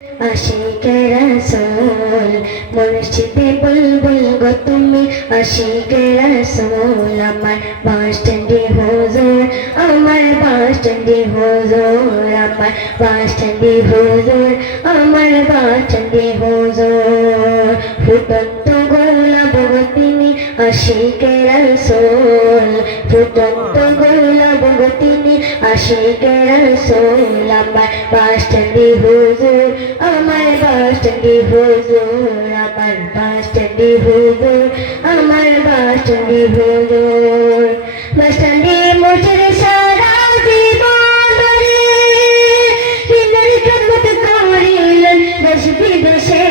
আশিকে রাসূল মুর্শিদে বুলবুল গো তুমি আশিকে রাসূল আমার বাসস্ট্যান্ডে হুজুর আমার বাসস্ট্যান্ডে হুজুর আমার বাসস্ট্যান্ডে হুজুর আমার বাসস্ট্যান্ডে হুজুর ফুটন্ত গোলাপ গো তিনি আশিকে রাসূল ফুটন্ত গোলাপ গো তিনি আশিকে রাসূল আমার বাসস্ট্যান্ডে হুজুর আমার বাসস্ট্যান্ডে হুজুর আমার বাসস্ট্যান্ডে হুজুর আমার বাসস্ট্যান্ডে হুজুর বাসস্ট্যান্ডে মোচের সারা জীবন ধরে দিনের খেদমত করিলেন দেশ বিদেশে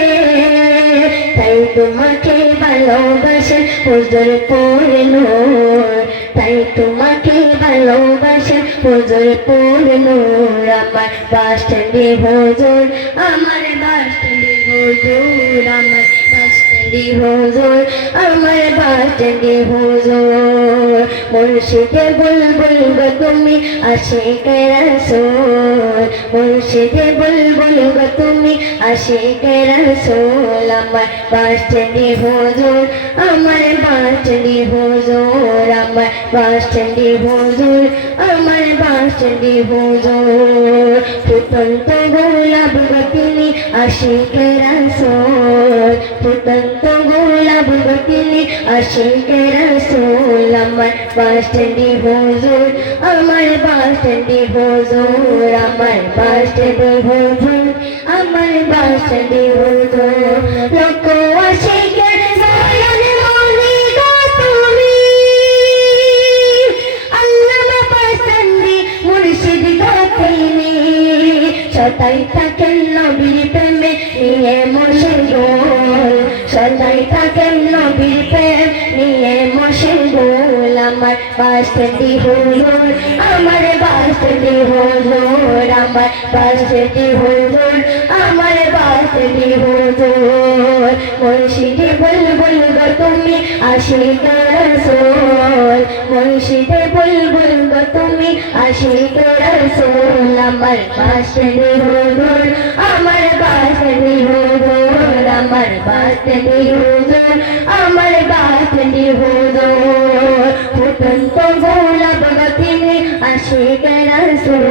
তাই তোমাকে ভালোবাসেন হুজুর পরে নূর তাই তোমাকে ভালোবাসেন হুজুর পরে নূর আমার বাসস্ট্যান্ডে হুজুর আমার বাসস্ট্যান্ডে হুজুর আমার বাসস্ট্যান্ডে হুজুর আমার বাসস্ট্যান্ডে হুজুর মুর্শিদে বুলবুল গো তুমি আশিকে রাসূল মুর্শিদে বুলবুল গো তুমি আশিকে রাসূল আমার বাসস্ট্যান্ডে হুজুর আমার বাসস্ট্যান্ডে হুজুর আমার বাসস্ট্যান্ডে হুজুর আমার বাসস্ট্যান্ডে হুজুর ফুটন্ত গোলাপ গো তিনি আশিকে রাসূল ফুটন্ত গোলাপ গো তিনি আশিকে রাসূল আমার বাসস্ট্যান্ডে হুজুর আমার বাসস্ট্যান্ডে হুজুর আমার বাসস্ট্যান্ডে হুজুর আমার বাসস্ট্যান্ডে হুজুর লোক আশিকে নয়ন মনি গো তুমি আল্লামা বাসস্ট্যান্ডে মুর্শিদ গো তিনি সদাই থাকেন নবীর প্রেমে নিয়ে মশগুল সদাই থাকেন নবীর প্রেম নিয়ে মশগুল আমার বাসস্ট্যান্ডে হুজুর আমার বাসস্ট্যান্ডে হুজুর আমার বাসস্ট্যান্ডে হুজুর আমার বাসস্ট্যান্ডে হুজুর মুর্শিদে বুলবুল গো তুমি আশিকে রাসূল মুর্শিদে বুলবুল গো তুমি আশিকে রাসূল আমার বাসস্ট্যান্ডে হুজুর আমার বাসস্ট্যান্ডে হুজুর আমার বাসস্ট্যান্ডে হুজুর আমার বাসস্ট্যান্ডে হুজুর ফুটন্ত গোলাপ গো তিনি আশিকে রাসূল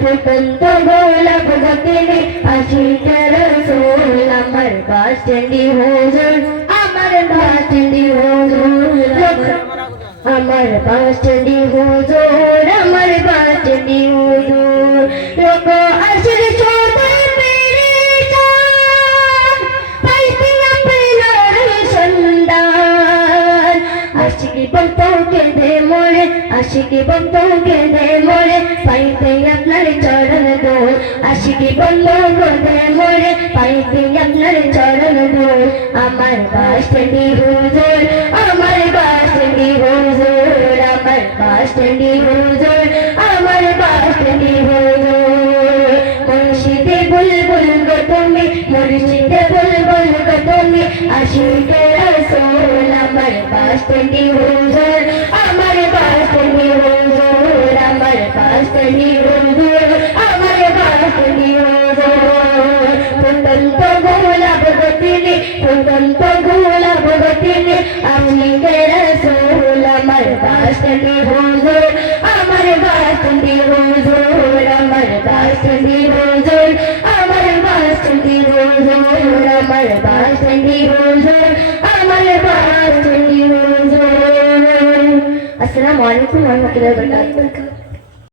ফুটন্ত গোলাপ গো তিনি আশিকে রাসূল আমার বাসস্ট্যান্ডে হুজুর আমার বাসস্ট্যান্ডে হুজুর আমার বাসস্ট্যান্ডে হুজুর আমার বাসস্ট্যান্ডে হুজুর লোক আসলে ছোটাই পেরেশান পাইতে না পেলার সন্ধান আশিকি বলতো কেঁদে মরে আশিকি বলতো কেঁদে মরে পাইতে আপনার চরণ দোল আশিকি বলতো কেঁদে মরে পাইতে আপনার চরণ দোল আমার বাসস্ট্যান্ডে হুজুর আমার বাসস্ট্যান্ডে হুজুর আমার বাসস্ট্যান্ডে হুজুর আমার বাসস্ট্যান্ডে হুজুর মুর্শিদে বুলবুল গো তুমি মুর্শিদে বুলবুল গো তুমি আশিকে রাসূল আমার বাসস্ট্যান্ডে হুজুর আমার বাসস্ট্যান্ডে হুজুর আমার বাসস্ট্যান্ডে হুজুর আমার বাসস্ট্যান্ডে হুজুর ফুটন্ত গোলাপ গো তিনি ফুটন্ত গোলাপ গো তিনি আশিকে রাসূল আমার বাসস্ট্যান্ডে হুজুর আমার বাসস্ট্যান্ডে হুজুর আমার বাসস্ট্যান্ডে হুজুর আমার বাসস্ট্যান্ডে হুজুর আমার বাসস্ট্যান্ডে হুজুর আমার বাসস্ট্যান্ডে হুজুর আসসালামু আলাইকুম ওয়া রাহমাতুল্লাহি ওয়া বারাকাতুহু